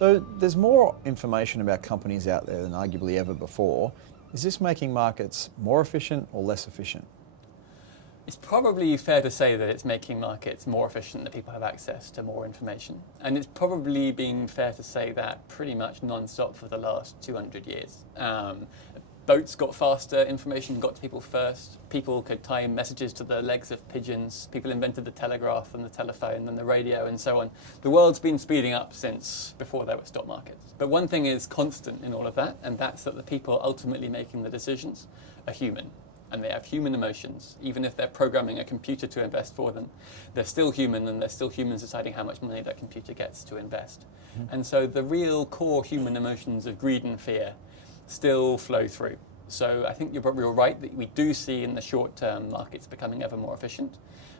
So there's more information about companies out there than arguably ever before. Is this making markets more efficient or less efficient? It's probably fair to say that it's making markets more efficient, that people have access to more information. And it's probably been fair to say that pretty much non-stop for the last 200 years. Boats got faster, information got to people first, people could tie messages to the legs of pigeons, people invented the telegraph and the telephone and the radio and so on. The world's been speeding up since before there were stock markets. But one thing is constant in all of that, and that's that the people ultimately making the decisions are human. And they have human emotions. Even if they're programming a computer to invest for them, they're still human, and they're still humans deciding how much money that computer gets to invest. And so the real core human emotions of greed and fear still flow through. So I think you're right that we do see in the short term markets becoming ever more efficient.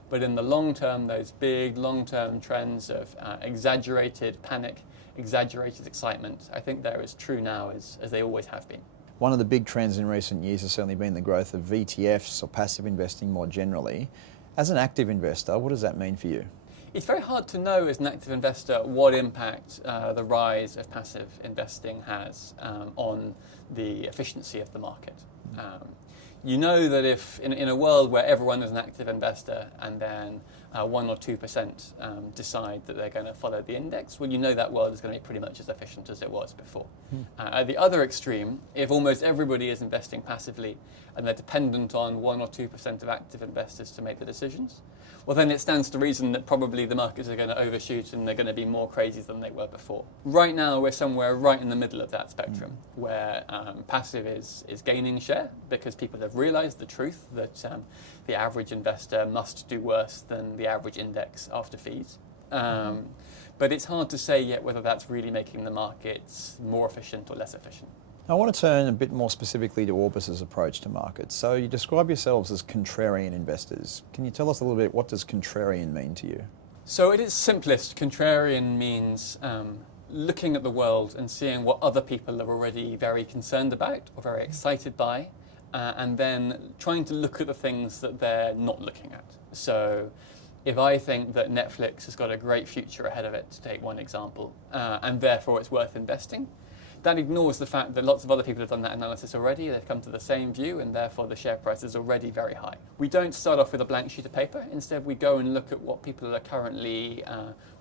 But in the long term, those big long-term trends of exaggerated panic, exaggerated excitement, I think they're as true now as they always have been. One of the big trends in recent years has certainly been the growth of VTFs, or passive investing more generally. As an active investor, what does that mean for you? It's very hard to know as an active investor what impact the rise of passive investing has on the efficiency of the market. You know that if in a world where everyone is an active investor and then 1 or 2% decide that they're going to follow the index, well, you know that world is going to be pretty much as efficient as it was before. At the other extreme, if almost everybody is investing passively and they're dependent on 1 or 2% of active investors to make the decisions, well, then it stands to reason that probably the markets are going to overshoot and they're going to be more crazy than they were before. Right now, we're somewhere right in the middle of that spectrum, where passive is gaining share because people have realized the truth that the average investor must do worse than the average index after fees. But it's hard to say yet whether that's really making the markets more efficient or less efficient. I want to turn a bit more specifically to Orbis's approach to markets. So you describe yourselves as contrarian investors. Can you tell us a little bit, what does contrarian mean to you? So at its simplest, contrarian means looking at the world and seeing what other people are already very concerned about or very excited by, and then trying to look at the things that they're not looking at. So if I think that Netflix has got a great future ahead of it, to take one example, and therefore it's worth investing, that ignores the fact that lots of other people have done that analysis already. They've come to the same view, and therefore the share price is already very high. We don't start off with a blank sheet of paper. Instead, we go and look at what people are currently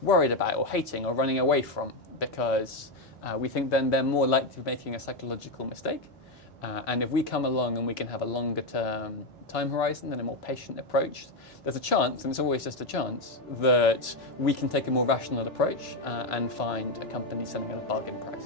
worried about or hating or running away from, because we think then they're more likely to be making a psychological mistake. And if we come along and we can have a longer term time horizon and a more patient approach, there's a chance, and it's always just a chance, that we can take a more rational approach and find a company selling at a bargain price.